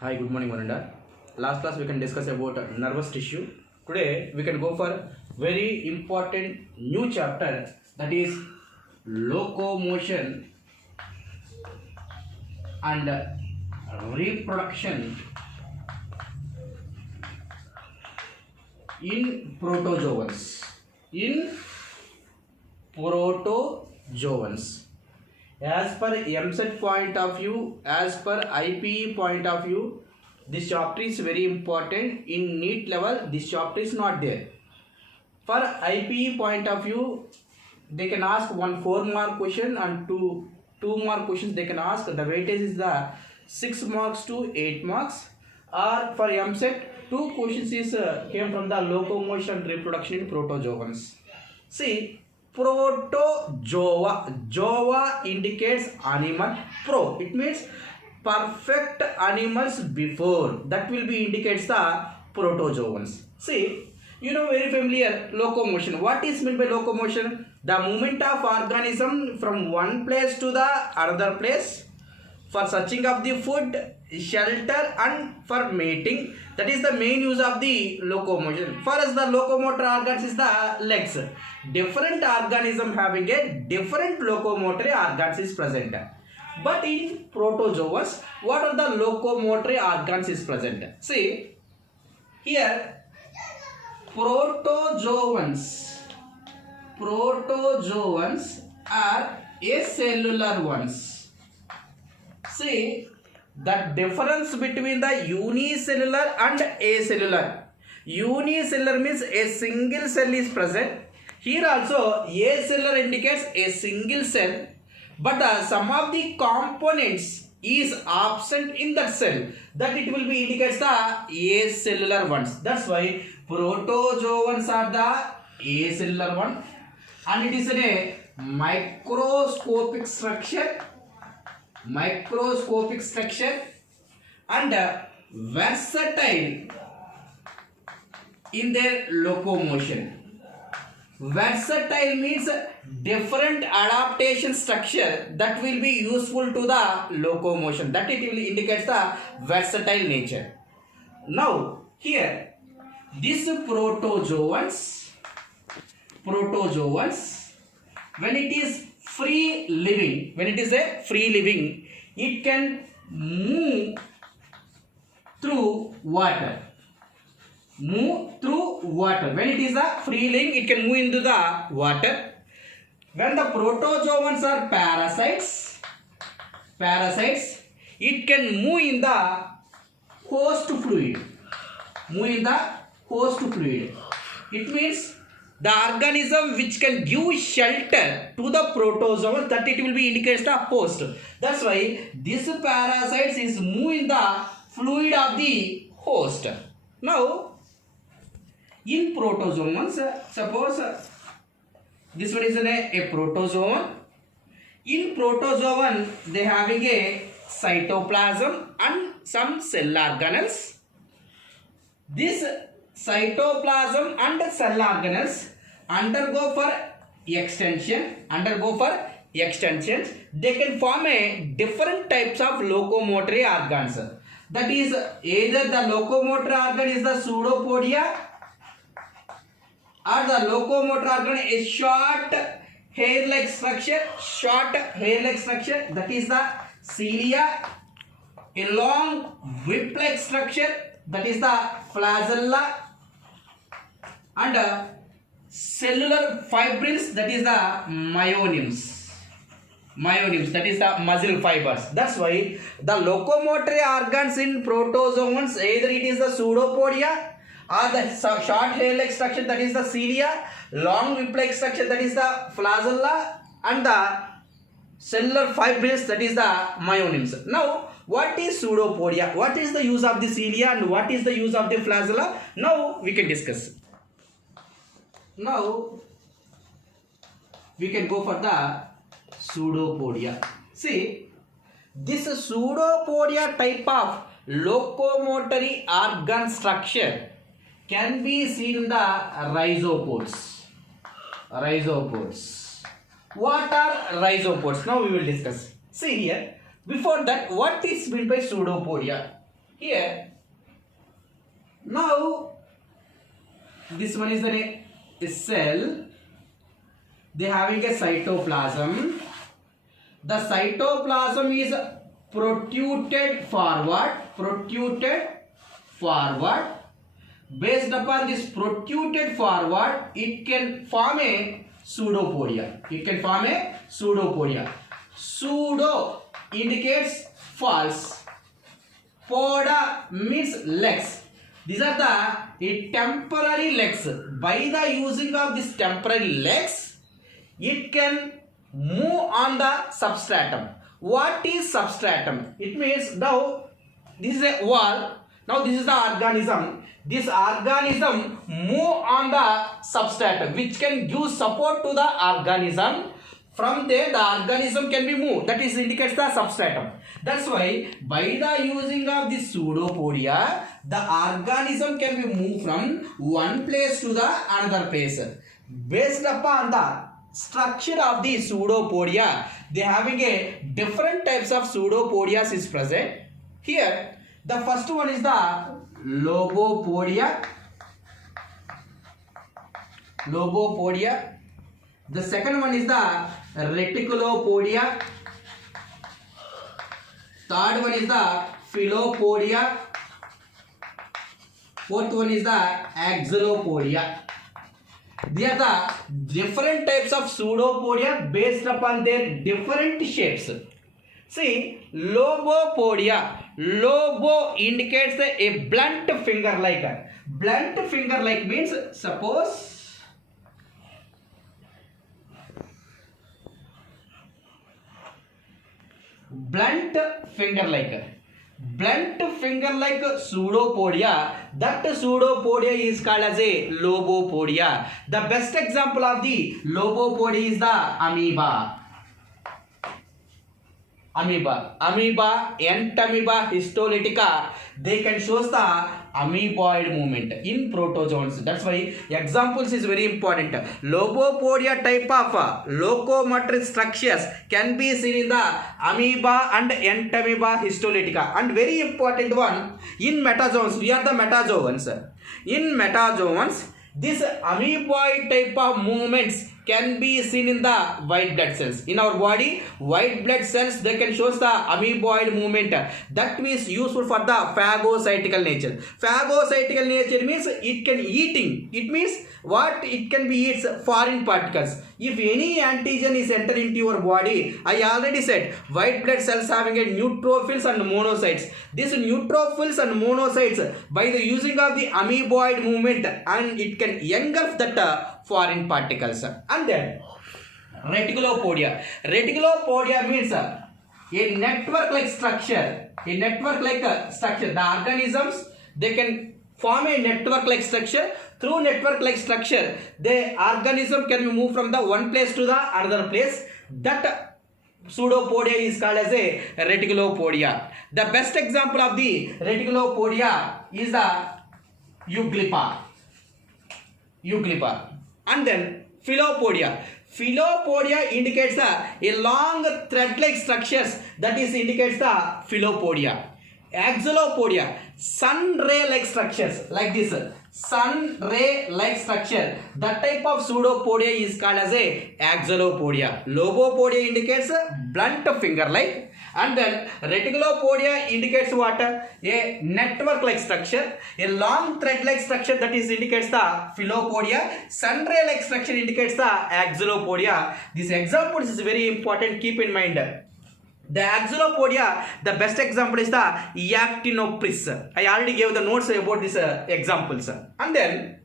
Hi, good morning, Varanda. Last class we can discuss about nervous tissue. Today we can go for very important new chapter, that is locomotion and reproduction in protozoans. In protozoans. As per MSET point of view, as per IPE point of view, this chapter is very important. In NEET level, this chapter is not there. For IPE point of view, they can ask one 4-mark question and two 2-mark questions they can ask. The weightage is the 6 marks to 8 marks. Or for MSET, 2 questions is came from the locomotion reproduction in protozoans. See, protozoa. Zoa indicates animal. Pro, it means perfect animals before. That will be indicates the protozoans. See, you know very familiar locomotion. What is meant by locomotion? The movement of organism from one place to the another place for searching of the food, shelter, and for mating. That is the main use of the locomotion. For us, the locomotor organs is the legs. Different organism having a different locomotory organs is present. But in protozoans, what are the locomotory organs is present? See, here protozoans are acellular ones. See, the difference between the unicellular and acellular. Unicellular means a single cell is present. Here also acellular indicates a single cell, but some of the components is absent in that cell. That it will be indicates the acellular ones. That's why protozoans are the acellular one, and it is a microscopic structure and versatile in their locomotion. Versatile means different adaptation structure that will be useful to the locomotion. That it will indicates the versatile nature. Now here this protozoans, when it is free living, it can move through water. When it is a free living, it can move into the water. When the protozoans are parasites, it can move in the host fluid. It means the organism which can give shelter to the protozoans, that it will be indicates the host. That's why this parasites is moving the fluid of the host. Now, in protozoans, suppose this one is a protozoan. In protozoan, they having a cytoplasm and some cell organelles. This cytoplasm and cell organelles undergo for extension. They can form a different types of locomotory organs. That is, either the locomotor organ is the pseudopodia, or the locomotor organ is short hair-like structure. That is the cilia. A long whip-like structure, that is the flagella, and cellular fibrils, that is the myonims, that is the muscle fibers. That's why the locomotory organs in protozoans, either it is the pseudopodia or the short hair-like structure, that is the cilia, long whip-like structure, that is the flagella, and the cellular fibrils, that is the myonims. Now, what is pseudopodia? What is the use of the cilia and what is the use of the flagella? Now we can discuss. Now we can go for the pseudopodia. See, this pseudopodia type of locomotory organ structure can be seen in the rhizopods. What are rhizopods? Now we will discuss. See here, before that, what is meant by pseudopodia? Here, now this one is the cell. They having a cytoplasm. The cytoplasm is protruded forward. Based upon this protruded forward, it can form a pseudopodia. Pseudo indicates false. Poda means legs. These are the temporary legs. By the using of this temporary legs, it can move on the substratum. What is substratum? It means now this is a wall. Now this is the organism. This organism move on the substratum, which can give support to the organism. From there, the organism can be moved. That is indicates the substratum. That's why by the using of this pseudopodia, the organism can be moved from one place to the another place. Based upon the structure of the pseudopodia, they having a different types of pseudopodias is present. Here, the first one is the Locopodia. The second one is the Reticulopodia. Third one is the Philopodia. Fourth one is the Axolopodia. They are the different types of pseudopodia based upon their different shapes. See, Lobopodia. Lobo indicates a blunt finger like. Blunt finger like means suppose blunt finger like pseudopodia. That pseudopodia is called as a Lobopodia. The best example of the Lobopodia is the amoeba. Entamoeba histolytica, they can show the amoeboid movement in protozoans. That's why examples is very important. Lobopodia type of locomotor structures can be seen in the amoeba and entamoeba histolytica. And very important one, in metazoans, we are the metazoans. In metazoans, this amoeboid type of movements can be seen in the white blood cells. In our body, white blood cells, they can show the amoeboid movement. That is useful for the phagocytical nature. Phagocytical nature means it can eating. It means what it can be eats foreign particles. If any antigen is enter into your body, I already said white blood cells having a neutrophils and monocytes. These neutrophils and monocytes, by the using of the amoeboid movement, and it can engulf that foreign particles. And then Reticulopodia. Reticulopodia means a network-like structure. The organisms, they can form a network-like structure. Through network-like structure, the organism can be moved from the one place to the another place. That pseudopodia is called as a Reticulopodia. The best example of the Reticulopodia is the Euglippa. And then Philopodia. Philopodia indicates a long thread-like structures, that is indicates the Philopodia. Axolopodia, sun ray-like structures like this. Sun ray-like structure. That type of pseudopodia is called as a Axolopodia. Lobopodia indicates blunt finger-like. And then Reticulopodia indicates what? A network-like structure. A long thread-like structure, that is indicates the Philopodia. Sun ray-like structure indicates the Axolopodia. This example is very important. Keep in mind. The Axolopodia, the best example is the Actinopris. I already gave the notes about these examples. And then